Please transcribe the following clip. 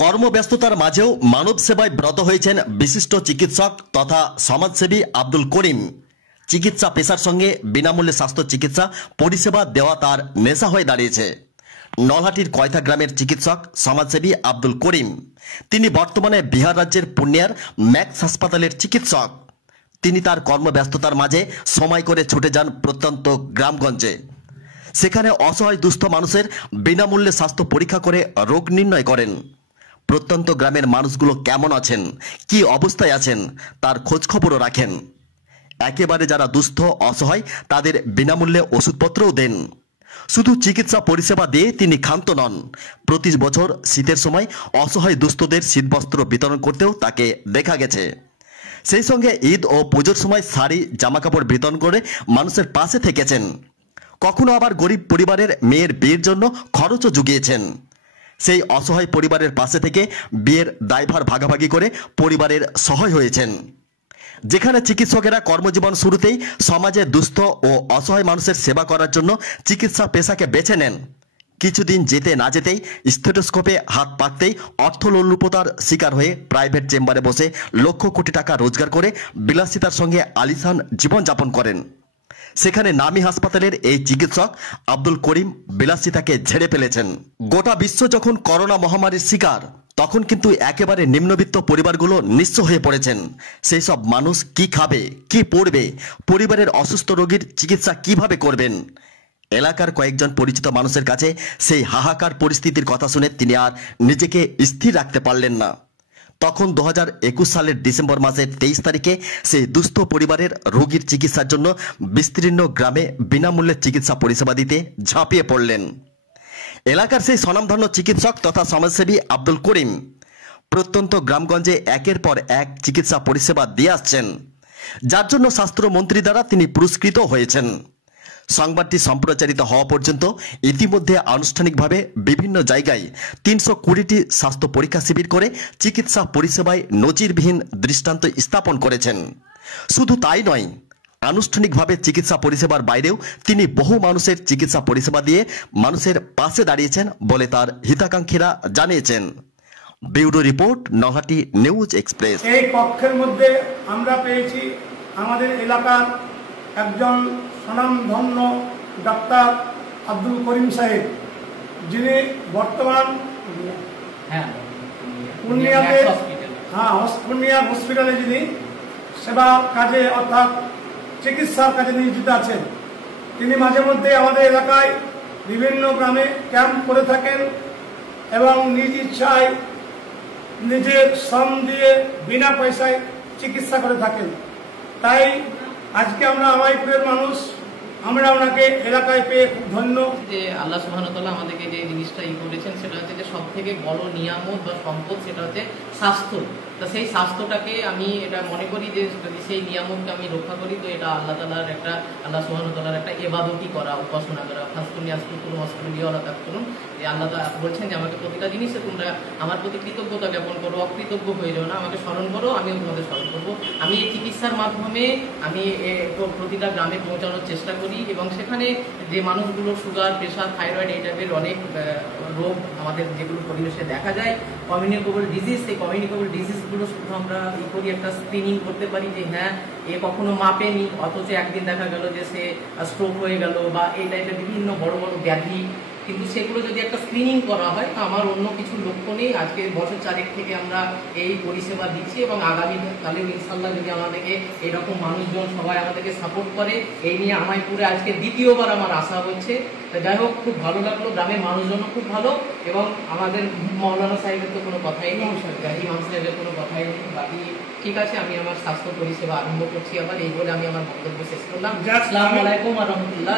কর্মব্যস্ততার মাঝেও মানব সেবায় ব্রত হয়েছেন বিশিষ্ট চিকিৎসক তথা সমাজসেবী আব্দুল করিম। চিকিৎসা পেশার সঙ্গে বিনামূল্যে স্বাস্থ্য চিকিৎসা পরিষেবা দেওয়া তার নেশা হয়ে দাঁড়িয়েছে। নলহাটির কয়থা গ্রামের চিকিৎসক সমাজসেবী আব্দুল করিম, তিনি বর্তমানে বিহার রাজ্যের পূর্ণিয়ার ম্যাক্স হাসপাতালের চিকিৎসক। তিনি তার কর্মব্যস্ততার মাঝে সময় করে ছুটে যান প্রত্যন্ত গ্রামগঞ্জে। সেখানে অসহায় দুস্থ মানুষের বিনামূল্যে স্বাস্থ্য পরীক্ষা করে রোগ নির্ণয় করেন। প্রত্যন্ত গ্রামের মানুষগুলো কেমন আছেন, কি অবস্থায় আছেন, তার খোঁজখবরও রাখেন। একেবারে যারা দুস্থ অসহায় তাদের বিনামূল্যে ওষুধপত্রও দেন। শুধু চিকিৎসা পরিষেবা দিয়ে তিনি ক্ষান্ত নন, প্রতি বছর শীতের সময় অসহায় দুস্থদের শীতবস্ত্র বিতরণ করতেও তাকে দেখা গেছে। সেই সঙ্গে ঈদ ও পুজোর সময় শাড়ি জামাকাপড় বিতরণ করে মানুষের পাশে থেকেছেন। কখনো আবার গরিব পরিবারের মেয়ের বিয়ের জন্য খরচও জুগিয়েছেন। সেই অসহায় পরিবারের পাশে থেকে বিয়ের দায়ভার ভাগাভাগি করে পরিবারের সহায় হয়েছেন। যেখানে চিকিৎসকেরা কর্মজীবন শুরুতেই সমাজে দুস্থ ও অসহায় মানুষের সেবা করার জন্য চিকিৎসা পেশাকে বেছে নেন, কিছুদিন যেতে না যেতেই স্টেথোস্কোপে হাত পাততেই অর্থলোলুপতার শিকার হয়ে প্রাইভেট চেম্বারে বসে লক্ষ কোটি টাকা রোজগার করে বিলাসিতার সঙ্গে আলিশান জীবনযাপন করেন। সেখানে নামী হাসপাতালের এই চিকিৎসক আব্দুল করিম বিলাসিতাকে ঝেড়ে ফেলেছেন। গোটা বিশ্ব যখন করোনা মহামারীর শিকার, তখন কিন্তু একেবারে নিম্নবিত্ত পরিবারগুলো নিঃস্ব হয়ে পড়েছেন। সেই সব মানুষ কি খাবে, কি পড়বে, পরিবারের অসুস্থ রোগীর চিকিৎসা কিভাবে করবেন? এলাকার কয়েকজন পরিচিত মানুষের কাছে সেই হাহাকার পরিস্থিতির কথা শুনে তিনি আর নিজেকে স্থির রাখতে পারলেন না। তখন 2021 সালের ডিসেম্বর মাসের 23 তারিখে সেই দুস্থ পরিবারের রোগীর চিকিৎসার জন্য বিস্তীর্ণ গ্রামে বিনামূল্যে চিকিৎসা পরিষেবা দিতে ঝাঁপিয়ে পড়লেন। এলাকার সেই স্বনামধন্য চিকিৎসক তথা সমাজসেবী আব্দুল করিম প্রত্যন্ত গ্রামগঞ্জে একের পর এক চিকিৎসা পরিষেবা দিয়ে আসছেন, যার জন্য স্বাস্থ্যমন্ত্রী দ্বারা তিনি পুরস্কৃত হয়েছেন। সংবাদটি সম্প্রচারিত হওয়া পর্যন্ত ইতিমধ্যে আনুষ্ঠানিকভাবে বিভিন্ন জায়গায় 320টি স্বাস্থ্য পরীক্ষা শিবির করে চিকিৎসা পরিষেবায় নজিরবিহীন দৃষ্টান্ত স্থাপন করেছেন। শুধু তাই নয়, আনুষ্ঠানিকভাবে চিকিৎসা পরিষেবার বাইরেও তিনি বহু মানুষের চিকিৎসা পরিষেবা দিয়ে মানুষের পাশে দাঁড়িয়েছেন বলে তার হিতাকাঙ্ক্ষীরা জানিয়েছেন। Bureau report, Nalhati news express. এই কক্ষের মধ্যে আমরা পেয়েছি আমাদের এলাকার একজন স্বনামধন্য ডাক্তার আব্দুল করিম সাহেব, যিনি বর্তমান পূর্ণিয়াতে পূর্ণিয়া হসপিটালে যিনি সেবা কাজে অর্থাৎ চিকিৎসার কাজে নিয়োজিত আছেন। তিনি মাঝে মধ্যে আমাদের এলাকায় বিভিন্ন গ্রামে ক্যাম্প করে থাকেন এবং নিজ ইচ্ছায় নিজের শ্রম দিয়ে বিনা পয়সায় চিকিৎসা করে থাকেন। তাই আজকে আমরা আমাইপুরের মানুষ, আমরা ওনাকে এলাকায় পেয়ে খুব ধন্য। যে আল্লাহ সুবহানাহু ওয়া তাআলা আমাদেরকে যে জিনিসটা করেছেন সেটা হচ্ছে যে সব থেকে বড় নিয়ামত বা সম্পদ সেটা হচ্ছে স্বাস্থ্য। তা সেই স্বাস্থ্যটাকে আমি এটা মনে করি যে যদি সেই নিয়ামতকে আমি রক্ষা করি তো এটা আল্লাহ সুবহানাহু ওয়া তাআলার একটা ইবাদতই করা, উপাসনা করা। ফাসকুনি আসকুরুন ওয়াসকুরুনি ওয়ালা তাকফুরুন, যে আল্লাহ বলছেন যে আমাকে প্রতিটা জিনিসে তোমরা আমার প্রতি কৃতজ্ঞতা জ্ঞাপন করো, অকৃতজ্ঞ হয়ে যাও না, আমাকে স্মরণ করো, আমিও তোমাদের স্মরণ করবো। আমি এই চিকিৎসার মাধ্যমে আমি প্রতিটা গ্রামে পৌঁছানোর চেষ্টা করি এবং সেখানে যে মানুষগুলো সুগার, প্রেশার, থাইরয়েড এই টাইপের অনেক রোগ আমাদের যেগুলো পরিবেশে দেখা যায়, কমিউনিকেবল ডিজিজ, সেই কমিউনিকেবল ডিজিজগুলো শুধু আমরা করি একটা স্ক্রিনিং করতে পারি যে হ্যাঁ এ কখনো মাপেনি, অথচ একদিন দেখা গেল যে সে স্ট্রোক হয়ে গেল বা এই টাইপের বিভিন্ন বড় বড় ব্যাধি। কিন্তু সেগুলো যদি একটা স্ক্রিনিং করা হয় আমার অন্য কিছু লক্ষ্য নেই। আজকে বছর 4 থেকে আমরা এই পরিষেবা দিচ্ছি এবং আগামীকালেও ইনশাল্লাহ যদি আমাদেরকে এরকম মানুষজন সবাই আমাদেরকে সাপোর্ট করে, এই নিয়ে আমাইপুরে আজকে দ্বিতীয়বার আমার আশা হচ্ছে। যাই হোক, খুব ভালো লাগলো, গ্রামের মানুষজনও খুব ভালো এবং আমাদের মৌলানা সাহেবের তো কোনো কথাই নেই, ইমাম সাহেবের কোনো কথাই নেই। বাকি ঠিক আছে, আমি আমার স্বাস্থ্য পরিষেবা আরম্ভ করছি আবার, এই বলে আমি আমার বক্তব্য শেষ করলাম। আসসালামু আলাইকুম ওয়া রাহমাতুল্লাহ।